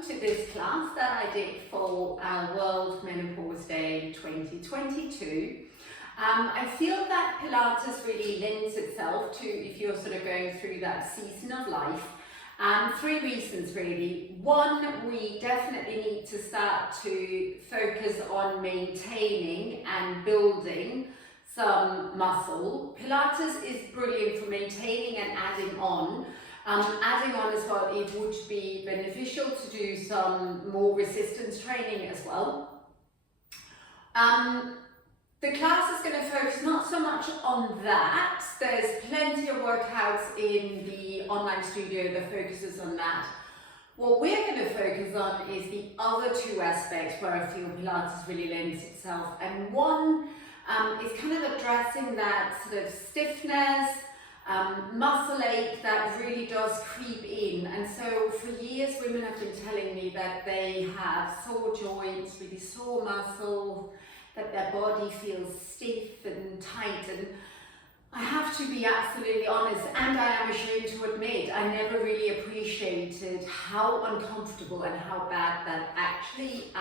welcome to this class that I did for World Menopause Day 2022. I feel that Pilates really lends itself to if you're sort of going through that season of life. Three reasons really. One, we definitely need to start to focus on maintaining and building some muscle. Pilates is brilliant for maintaining and adding on. Adding on as well, it would be beneficial to do some more resistance training as well. The class is going to focus not so much on that. There's plenty of workouts in the online studio that focuses on that. What we're going to focus on is the other two aspects where I feel Pilates really lends itself. And one is kind of addressing that sort of stiffness, muscle ache that really does creep in. And so for years women have been telling me that they have sore joints, really sore muscles, that their body feels stiff and tight. And I have to be absolutely honest, and I am ashamed to admit, I never really appreciated how uncomfortable and how bad that actually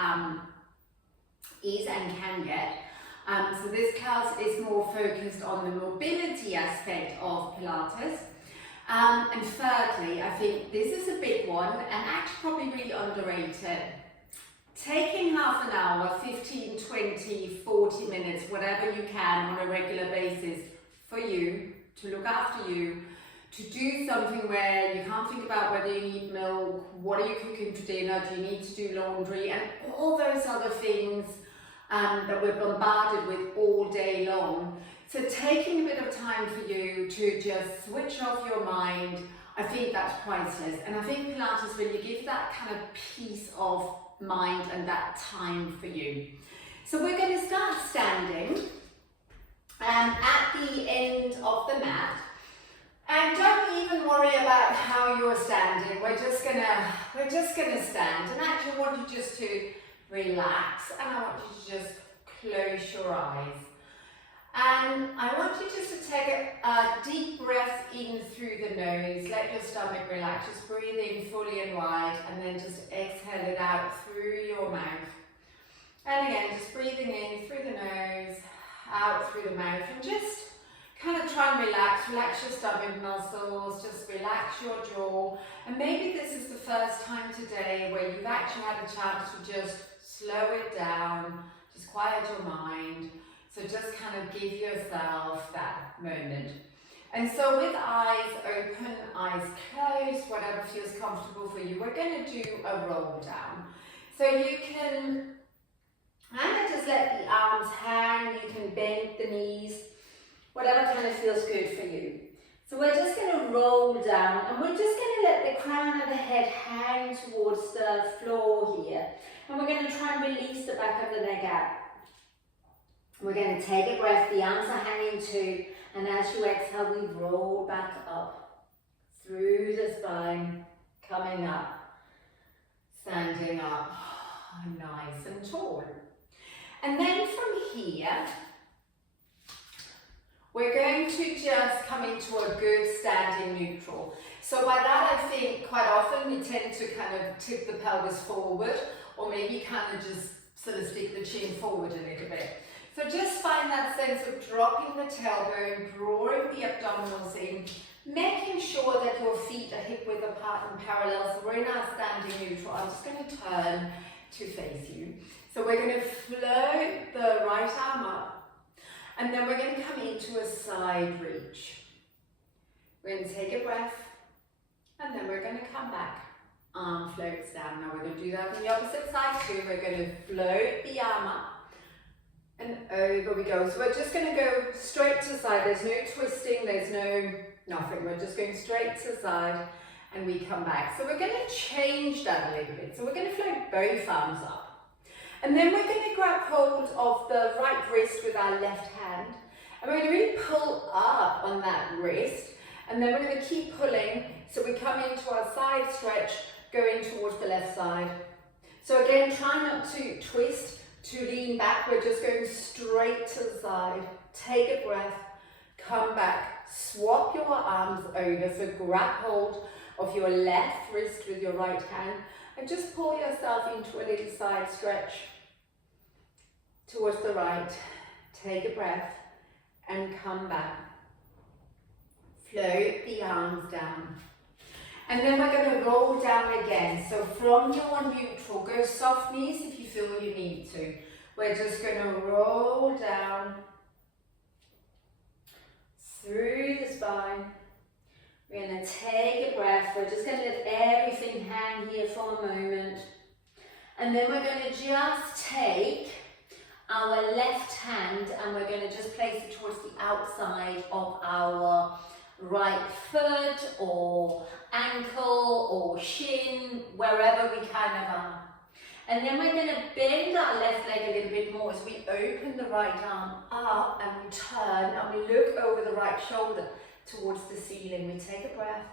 is and can get. So this class is more focused on the mobility aspect of Pilates. And thirdly, I think this is a big one and actually probably really underrated. Taking half an hour, 15, 20, 40 minutes, whatever you can on a regular basis for you, to look after you, to do something where you can't think about whether you need milk, what are you cooking for dinner, do you need to do laundry, and all those other things that we're bombarded with all day long. So taking a bit of time for you to just switch off your mind, I think that's priceless. And I think Pilates really gives that kind of peace of mind and that time for you. So we're going to start standing at the end of the mat. And don't even worry about how you're standing. We're just gonna stand. And actually I want you just to relax, and I want you to just close your eyes. And I want you just to take a deep breath in through the nose. Let your stomach relax. Just breathe in fully and wide, and then just exhale it out through your mouth. And again, just breathing in through the nose, out through the mouth, and just kind of try and relax your stomach muscles, just relax your jaw. And maybe this is the first time today where you've actually had a chance to just slow it down, just quiet your mind. So just kind of give yourself that moment. And so with eyes open, eyes closed, whatever feels comfortable for you, we're going to do a roll down. So you can kind of just let the arms hang, you can bend the knees, whatever kind of feels good for you. So we're just going to roll down, and we're just going to let the crown of the head hang towards the floor here. And we're going to try and release the back of the neck out. We're going to take a breath, the arms are hanging too, and as you exhale, we roll back up through the spine, coming up, standing up, nice and tall. And then from here, we're going to just come into a good standing neutral. So by that I think quite often we tend to kind of tip the pelvis forward, or maybe kind of just sort of stick the chin forward a little bit. So just find that sense of dropping the tailbone, drawing the abdominals in, making sure that your feet are hip width apart and parallel. So we're in our standing neutral. I'm just going to turn to face you. So we're going to float the right arm up, and then we're going to come into a side reach. We're going to take a breath, and then we're going to come back. Arm floats down. Now we're going to do that on the opposite side too. We're going to float the arm up, and over we go. So we're just going to go straight to the side. There's no twisting, there's nothing. We're just going straight to the side, and we come back. So we're going to change that a little bit. So we're going to float both arms up. And then we're going to grab hold of the right wrist with our left hand. And we're going to really pull up on that wrist. And then we're going to keep pulling. So we come into our side stretch, going towards the left side. So again, try not to twist, to lean back. We're just going straight to the side. Take a breath, come back, swap your arms over. So grab hold of your left wrist with your right hand, and just pull yourself into a little side stretch towards the right. Take a breath and come back. Float the arms down. And then we're going to roll down again. So from your neutral, go soft knees if you feel you need to. We're just going to roll down through the spine. We're going to take a breath. We're just going to let everything hang here for a moment. And then we're going to just take our left hand and we're going to just place it towards the outside of our right foot or ankle or shin, wherever we kind of are. And then we're going to bend our left leg a little bit more as we open the right arm up and we turn and we look over the right shoulder towards the ceiling. We take a breath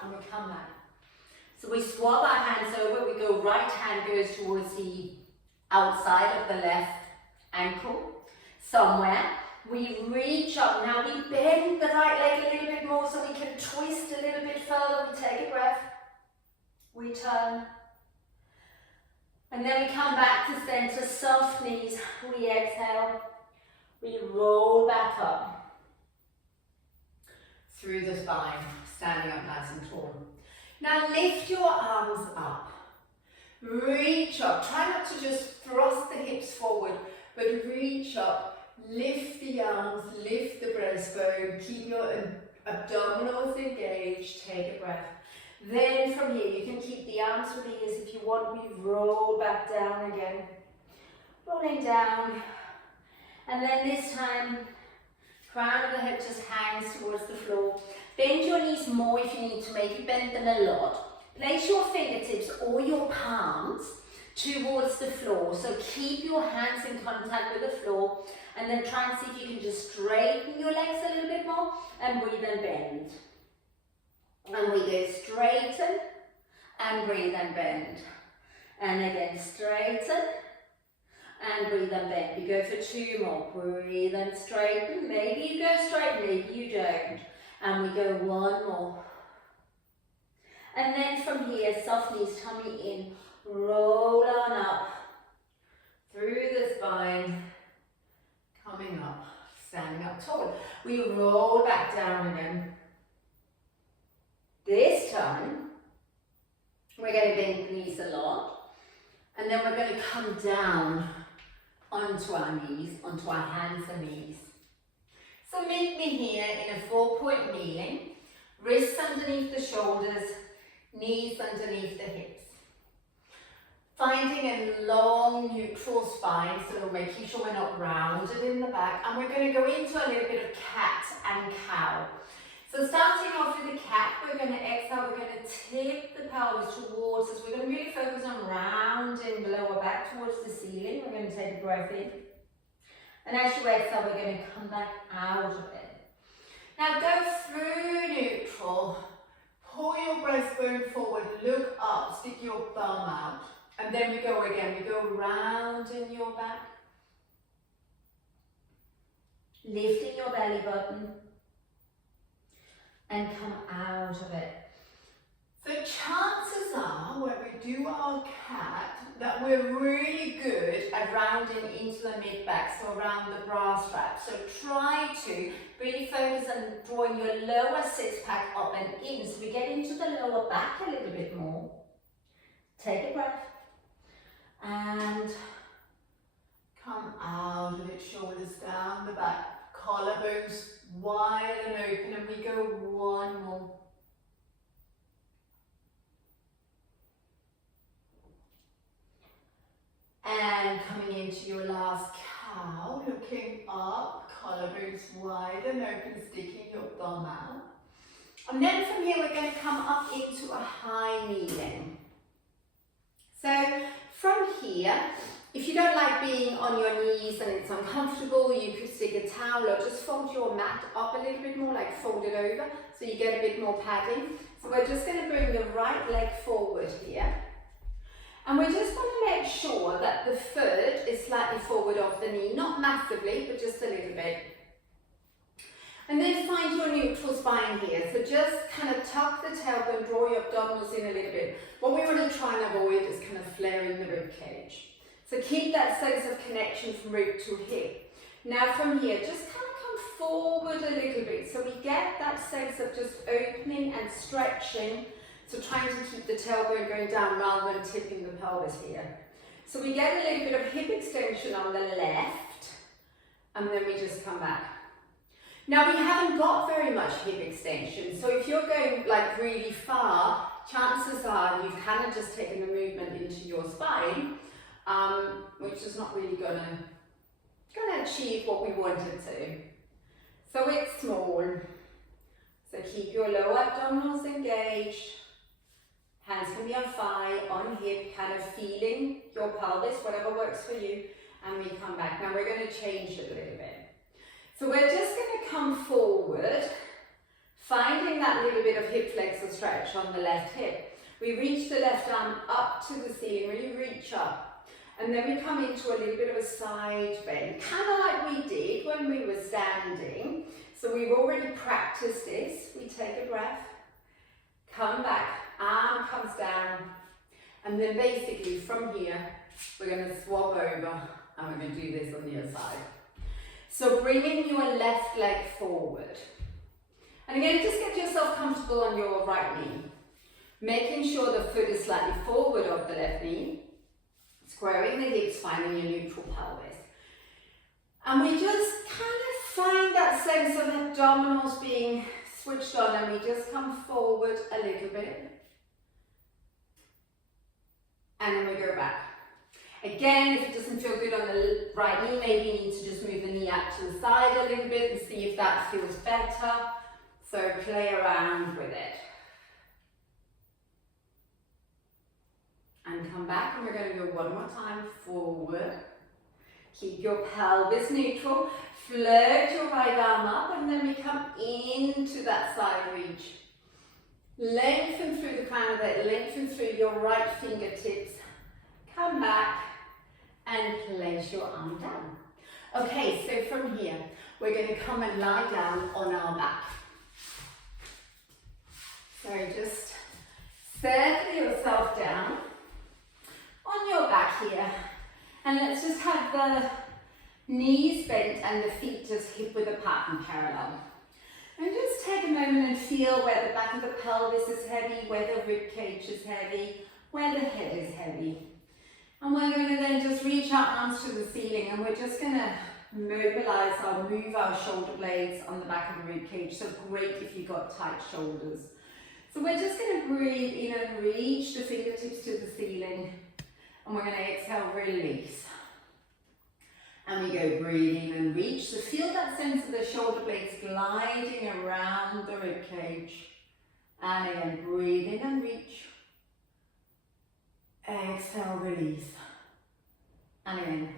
and we come back. So we swap our hands over, we go right hand goes towards the outside of the left ankle somewhere. We reach up, now we bend the right leg a little bit more so we can twist a little bit further. We take a breath, we turn, and then we come back to center, soft knees, we exhale, we roll back up through the spine, standing up nice and tall. Now lift your arms up, reach up, try not to just thrust the hips forward, but reach up. Lift the arms, lift the breastbone, keep your abdominals engaged, take a breath. Then from here, you can keep the arms released if you want. We roll back down again, rolling down. And then this time, crown of the head just hangs towards the floor. Bend your knees more if you need to, maybe bend them a lot. Place your fingertips or your palms towards the floor. So keep your hands in contact with the floor. And then try and see if you can just straighten your legs a little bit more and breathe and bend. And we go straighten and breathe and bend. And again, straighten and breathe and bend. We go for 2 more. Breathe and straighten. Maybe you go straight, maybe you don't. And we go 1 more. And then from here, soft knees, tummy in. Roll on up through the spine. Coming up, standing up tall. We roll back down again. This time, we're going to bend the knees a lot. And then we're going to come down onto our knees, onto our hands and knees. So meet me here in a 4-point kneeling. Wrists underneath the shoulders, knees underneath the hips. Finding a long neutral spine, so making sure we're not rounded in the back. And we're going to go into a little bit of cat and cow. So starting off with the cat, we're going to exhale, we're going to tip the pelvis towards us. We're going to really focus on rounding the lower back towards the ceiling. We're going to take a breath in. And as you exhale, we're going to come back out of it. Now go through neutral. Pull your breastbone forward, look up, stick your thumb out. And then we go again, we go round in your back. Lifting your belly button. And come out of it. So chances are, when we do our cat, that we're really good at rounding into the mid-back, so around the bra strap. So try to really focus on drawing your lower six-pack up and in, so we get into the lower back a little bit more. Take a breath. And come out of it, shoulders down the back, collarbones wide and open, and we go 1 more. And coming into your last cow, looking up, collarbones wide and open, sticking your thumb out. And then from here we're going to come up into a high kneeling. So from here, if you don't like being on your knees and it's uncomfortable, you could stick a towel or just fold your mat up a little bit more, like fold it over, so you get a bit more padding. So we're just going to bring the right leg forward here. And we just want to make sure that the foot is slightly forward off the knee, not massively, but just a little bit. And then find your neutral spine here. So just kind of tuck the tailbone, draw your abdominals in a little bit. What we want to try and avoid is kind of flaring the rib cage. So keep that sense of connection from rib to hip. Now from here, just kind of come forward a little bit. So we get that sense of just opening and stretching. So trying to keep the tailbone going down rather than tipping the pelvis here. So we get a little bit of hip extension on the left, and then we just come back. Now we haven't got very much hip extension, so if you're going like really far, chances are you've kind of just taken the movement into your spine, which is not really gonna achieve what we wanted to. So it's small. So keep your lower abdominals engaged. Hands can be on thigh, on hip, kind of feeling your pelvis, whatever works for you, and we come back. Now we're going to change it a little bit. So we're just going to come forward, finding that little bit of hip flexor stretch on the left hip. We reach the left arm up to the ceiling, really reach up. And then we come into a little bit of a side bend, kind of like we did when we were standing. So we've already practiced this. We take a breath, come back, arm comes down, and then basically from here, we're going to swap over and we're going to do this on the other side. So bringing your left leg forward. And again, just get yourself comfortable on your right knee. Making sure the foot is slightly forward of the left knee. Squaring the hips, finding your neutral pelvis. And we just kind of find that sense of abdominals being switched on, and we just come forward a little bit. And then we go back. Again, if it doesn't feel good on the right knee, maybe you need to just move the knee out to the side a little bit and see if that feels better. So play around with it. And come back, and we're going to go one more time forward. Keep your pelvis neutral. Float your right arm up, and then we come into that side reach. Lengthen through the crown of the head, lengthen through your right fingertips. Come back and place your arm down. Okay, so from here, we're going to come and lie down on our back. So just settle yourself down on your back here. And let's just have the knees bent and the feet just hip width apart and parallel. And just take a moment and feel where the back of the pelvis is heavy, where the rib cage is heavy, where the head is heavy. And we're going to then just reach our arms to the ceiling, and we're just going to mobilize or move our shoulder blades on the back of the rib cage. So great if you've got tight shoulders. So we're just going to breathe in and reach the fingertips to the ceiling. And we're going to exhale, release. And we go breathing and reach. So feel that sense of the shoulder blades gliding around the rib cage. And again, breathing and reach. Exhale, release. And again.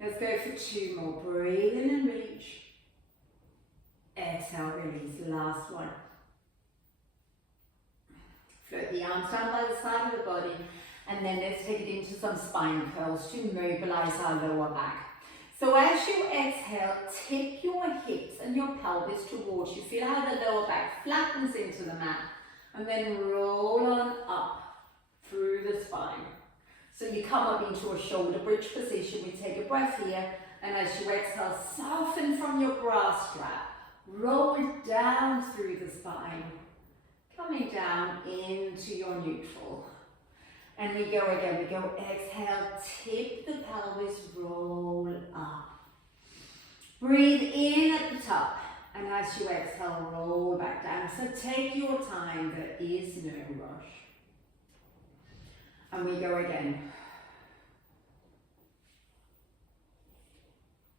Let's go for 2 more. Breathing and reach. Exhale, release. Last one. Float the arms down by the side of the body. And then let's take it into some spine curls to mobilize our lower back. So as you exhale, tip your hips and your pelvis towards you. Feel how the lower back flattens into the mat. And then roll on up through the spine. So you come up into a shoulder bridge position. We take a breath here. And as you exhale, soften from your bra strap. Roll it down through the spine. Coming down into your neutral. And we go again, we go exhale, tip the pelvis, roll up. Breathe in at the top, and as you exhale, roll back down. So take your time, there is no rush. And we go again.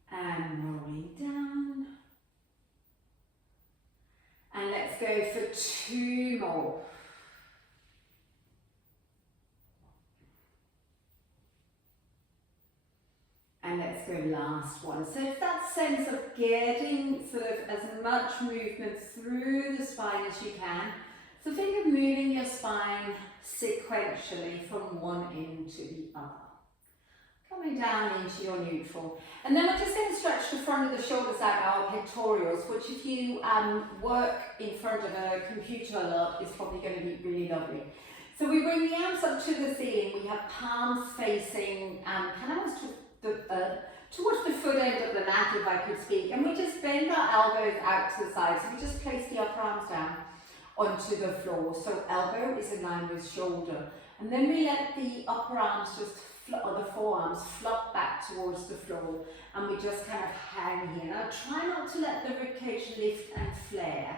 And rolling down. And let's go for 2 more. And let's go last one. So it's that sense of getting sort of as much movement through the spine as you can. So think of moving your spine sequentially from one end to the other. Coming down into your neutral. And then we're just going to stretch the front of the shoulders out, our pectorals, which if you work in front of a computer a lot is probably going to be really lovely. So we bring the arms up to the ceiling. We have palms facing kind of towards the foot end of the mat, if I could speak. And we just bend our elbows out to the side. So we just place the upper arms down onto the floor. So elbow is in line with shoulder. And then we let the upper arms just or the forearms flop back towards the floor, and we just kind of hang here. Now try not to let the ribcage lift and flare.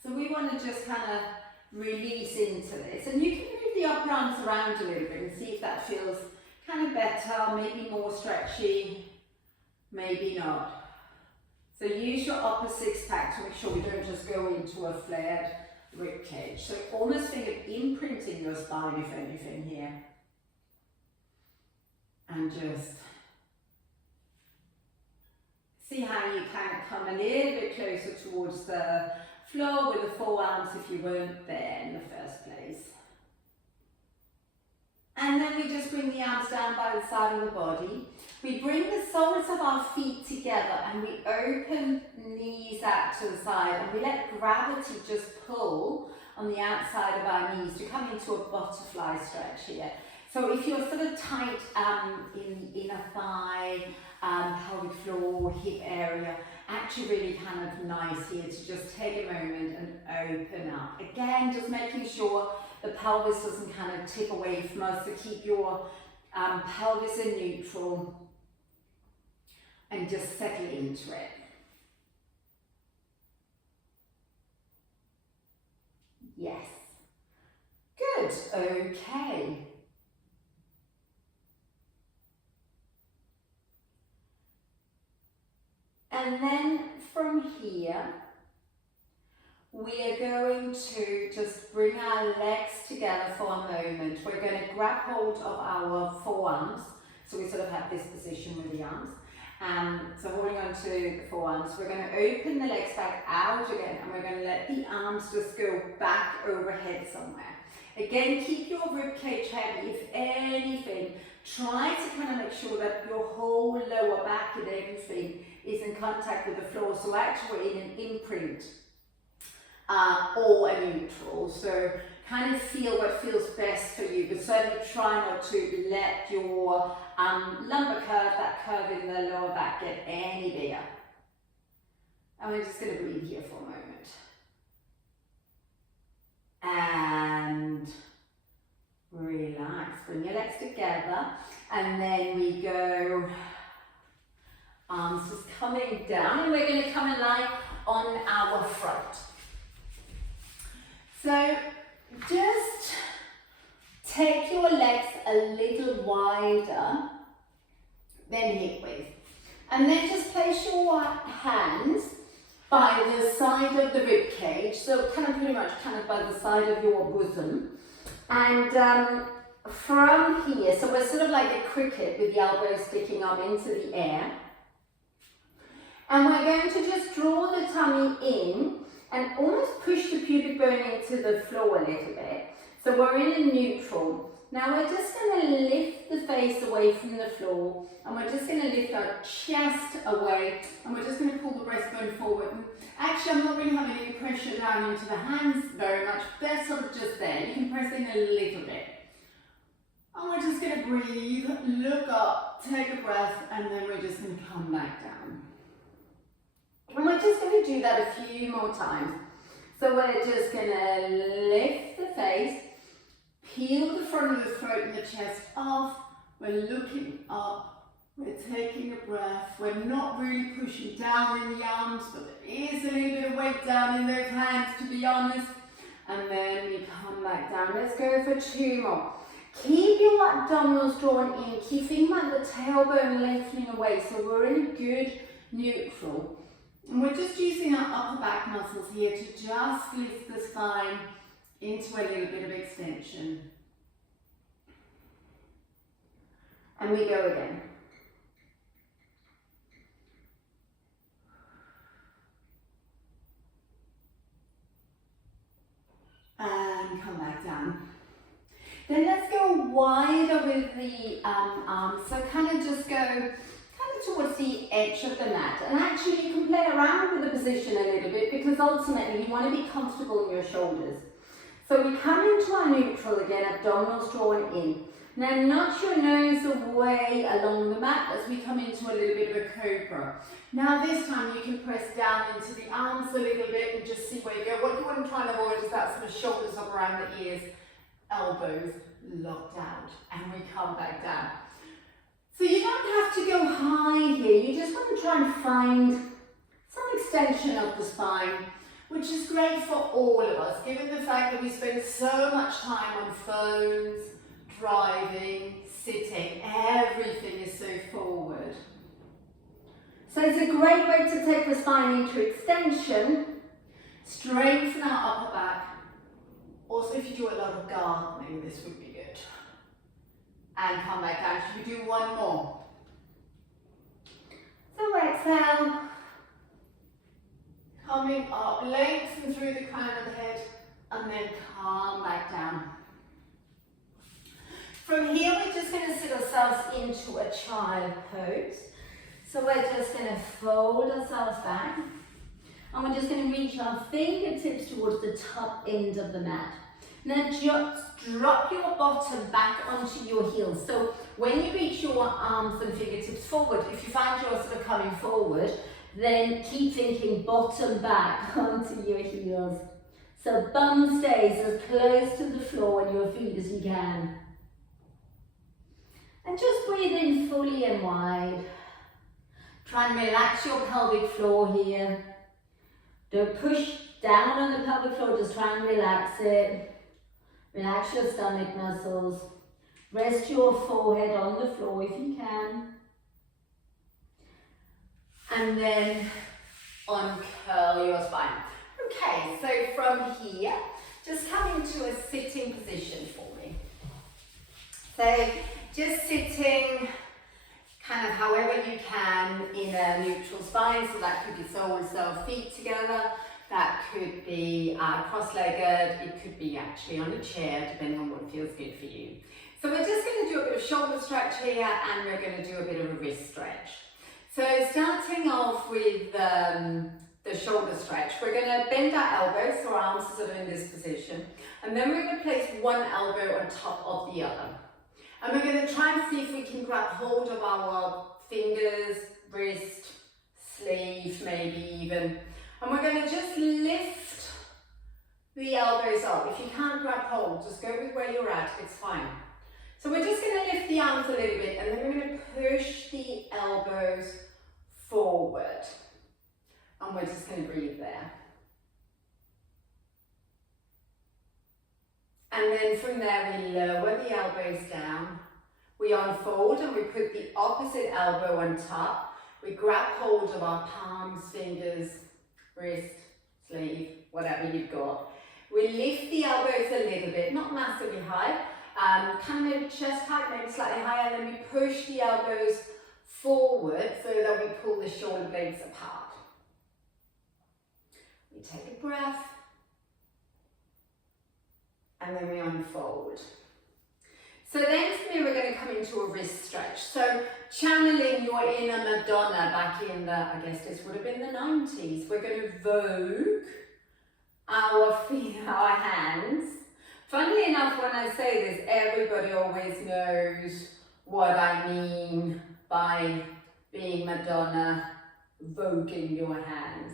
So we want to just kind of release into this. And you can move the upper arms around a little bit and see if that feels kind of better, maybe more stretchy, maybe not. So use your upper six pack to make sure we don't just go into a flared ribcage. So almost think of imprinting your spine, if anything, here. And just see how you kind of come a little bit closer towards the floor with the forearms if you weren't there in the first place. And then we just bring the arms down by the side of the body. We bring the soles of our feet together and we open knees out to the side, and we let gravity just pull on the outside of our knees to come into a butterfly stretch here. So if you're sort of tight in the inner thigh, pelvic floor, hip area, actually really kind of nice here to just take a moment and open up. Again, just making sure the pelvis doesn't kind of tip away from us, so keep your pelvis in neutral and just settle into it. Yes. Good. Okay. And then from here, we are going to just bring our legs together for a moment. We're going to grab hold of our forearms. So we sort of have this position with the arms. So holding on to the forearms, we're going to open the legs back out again, and we're going to let the arms just go back overhead somewhere. Again, keep your ribcage heavy. If anything, try to kind of make sure that your whole lower back and everything is in contact with the floor, so actually in an imprint or a neutral. So kind of feel what feels best for you, but certainly try not to let your lumbar curve, that curve in the lower back, get any bigger. And we're just going to breathe here for a moment. And relax, bring your legs together, and then we go arms just coming down, and we're going to come and lie on our front. So just take your legs a little wider than hip width, and then just place your hands by the side of the rib cage, so kind of pretty much kind of by the side of your bosom. And from here, so we're sort of like a cricket with the elbows sticking up into the air. And we're going to just draw the tummy in and almost push the pubic bone into the floor a little bit. So we're in a neutral. Now we're just going to lift the face away from the floor, and we're just going to lift our chest away, and we're just going to pull the breastbone forward. And actually, I'm not really having any pressure down into the hands very much. They're sort of just there. You can press in a little bit. And we're just going to breathe, look up, take a breath, and then we're just going to come back down. And we're just going to do that a few more times. So we're just going to lift the face, peel the front of the throat and the chest off. We're looking up, we're taking a breath. We're not really pushing down in the arms, but there is a little bit of weight down in those hands, to be honest. And then we come back down. Let's go for two more. Keep your abdominals drawn in, keeping the tailbone lengthening away, so we're in a good neutral. And we're just using our upper back muscles here to just lift the spine into a little bit of extension. And we go again. And come back down. Then let's go wider with the arms. So kind of just go towards the edge of the mat. And actually you can play around with the position a little bit because ultimately you want to be comfortable in your shoulders. So we come into our neutral again, abdominals drawn in. Now nudge your nose away along the mat as we come into a little bit of a cobra. Now this time you can press down into the arms a little bit and just see where you go. What I'm trying to avoid is that sort of shoulders up around the ears, elbows locked out, and we come back down. So you don't have to go high here, you just want to try and find some extension of the spine, which is great for all of us, given the fact that we spend so much time on phones, driving, sitting, everything is so forward. So it's a great way to take the spine into extension, straighten our upper back. Also, if you do a lot of gardening, this would be good. And come back down. Should we do one more? So exhale. Coming up, lengthen through the crown of the head, and then come back down. From here, we're just going to sit ourselves into a child pose. So we're just going to fold ourselves back, and we're just going to reach our fingertips towards the top end of the mat. Now just drop your bottom back onto your heels. So when you reach your arms and fingertips forward, if you find you're sort of coming forward, then keep thinking bottom back onto your heels. So bum stays as close to the floor and your feet as you can. And just breathe in fully and wide. Try and relax your pelvic floor here. Don't push down on the pelvic floor, just try and relax it. Relax your stomach muscles. Rest your forehead on the floor if you can. And then uncurl your spine. Okay, so from here, just come into a sitting position for me. So just sitting kind of however you can in a neutral spine. So that could be soles, so feet together. That could be cross-legged, it could be actually on a chair, depending on what feels good for you. So we're just going to do a bit of shoulder stretch here, and we're going to do a bit of a wrist stretch. So starting off with the shoulder stretch, we're going to bend our elbows, so our arms are sort of in this position, and then we're going to place one elbow on top of the other. And we're going to try and see if we can grab hold of our fingers, wrist, sleeve maybe even. And we're going to just lift the elbows up. If you can't grab hold, just go with where you're at, it's fine. So we're just going to lift the arms a little bit, and then we're going to push the elbows forward. And we're just going to breathe there. And then from there, we lower the elbows down. We unfold and we put the opposite elbow on top. We grab hold of our palms, fingers, wrist, sleeve, whatever you've got. We lift the elbows a little bit, not massively high, kind of maybe chest height, maybe slightly higher, and then we push the elbows forward so that we pull the shoulder blades apart. We take a breath, and then we unfold. So then from here we're going to come into a wrist stretch. So channeling your inner Madonna back in the, I guess this would have been the 90s. We're going to vogue our feet, our hands. Funnily enough, when I say this, everybody always knows what I mean by being Madonna, voguing your hands.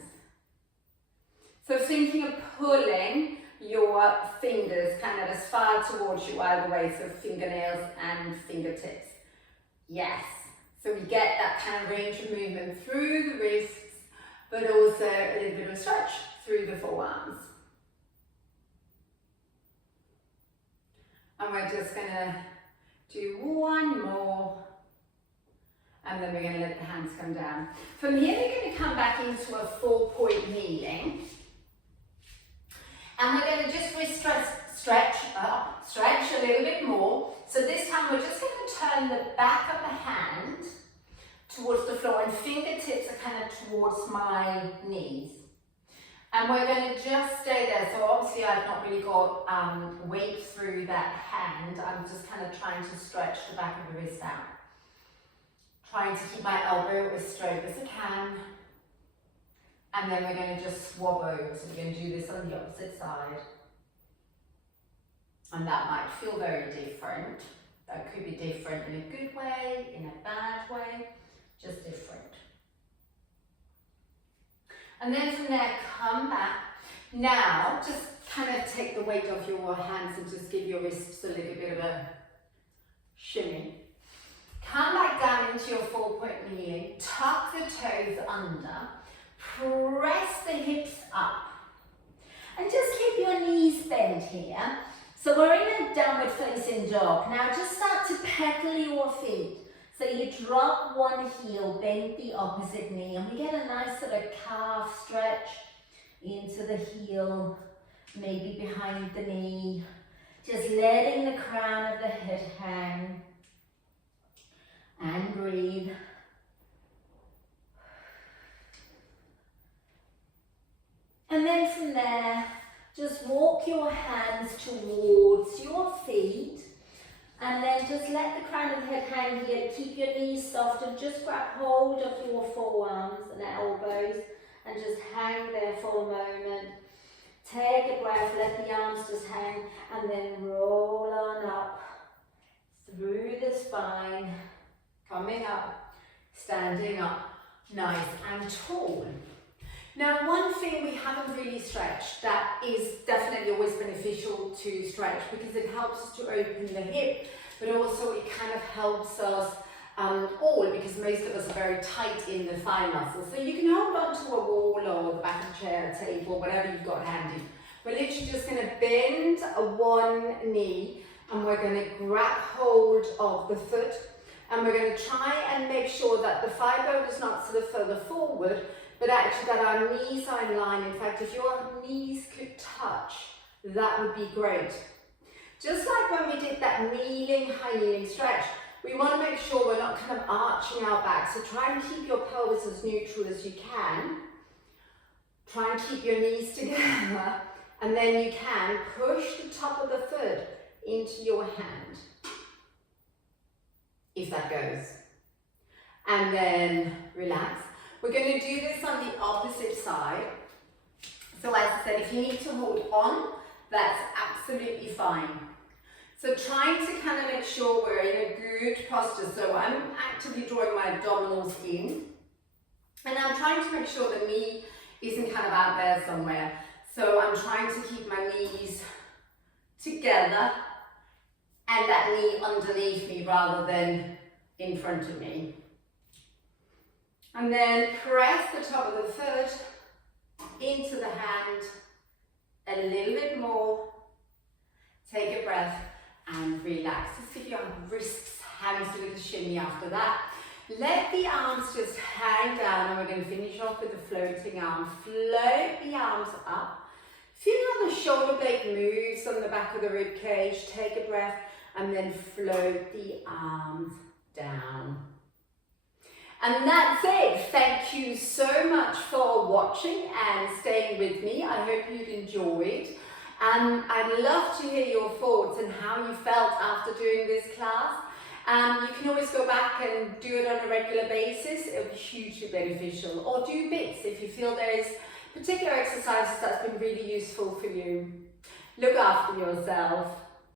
So thinking of pulling your fingers kind of as far towards you either way, so fingernails and fingertips. Yes, so we get that kind of range of movement through the wrists, but also a little bit of stretch through the forearms. And we're just going to do one more, and then we're going to let the hands come down. From here we're going to come back into a 4-point kneeling. And we're going to just wrist stretch a little bit more. So this time we're just going to turn the back of the hand towards the floor, and fingertips are kind of towards my knees. And we're going to just stay there. So obviously obviously I've not really got weight through that hand. I'm just kind of trying to stretch the back of the wrist out. Trying to keep my elbow as straight as I can. And then we're going to just swab over. So we're going to do this on the opposite side. And that might feel very different. That could be different in a good way, in a bad way, just different. And then from there, come back. Now, just kind of take the weight off your hands and just give your wrists a little bit of a shimmy. Come back down into your 4-point kneeling, tuck the toes under, press the hips up, and just keep your knees bent here. So we're in a downward facing dog. Now just start to pedal your feet. So you drop one heel, bend the opposite knee, and we get a nice sort of calf stretch into the heel, maybe behind the knee. Just letting the crown of the head hang. And breathe. And then from there, just walk your hands towards your feet. And then just let the crown of the head hang here. Keep your knees soft and just grab hold of your forearms and elbows. And just hang there for a moment. Take a breath, let the arms just hang. And then roll on up through the spine. Coming up, standing up, nice and tall. Now, one thing we haven't really stretched that is definitely always beneficial to stretch because it helps us to open the hip, but also it kind of helps us all because most of us are very tight in the thigh muscles. So you can hold on to a wall or the back of a chair, a table, whatever you've got handy. We're literally just going to bend one knee and we're going to grab hold of the foot. And we're going to try and make sure that the thigh bone is not sort of further forward, but actually that our knees are in line. In fact, if your knees could touch, that would be great. Just like when we did that kneeling, high kneeling stretch, we want to make sure we're not kind of arching our back. So try and keep your pelvis as neutral as you can. Try and keep your knees together. And then you can push the top of the foot into your hand. If that goes. And then relax. We're going to do this on the opposite side. So as I said, if you need to hold on, that's absolutely fine. So trying to kind of make sure we're in a good posture. So I'm actively drawing my abdominals in. And I'm trying to make sure the knee isn't kind of out there somewhere. So I'm trying to keep my knees together and that knee underneath me rather than in front of me. And then press the top of the foot into the hand a little bit more. Take a breath and relax. Just give your wrists, hands a little shimmy after that. Let the arms just hang down and we're going to finish off with the floating arms. Float the arms up. Feel how the shoulder blade moves on the back of the rib cage. Take a breath. And then float the arms down. And that's it. Thank you so much for watching and staying with me. I hope you'd enjoyed. And I'd love to hear your thoughts and how you felt after doing this class. You can always go back and do it on a regular basis. It'll be hugely beneficial. Or do bits if you feel there is particular exercises that's been really useful for you. Look after yourself.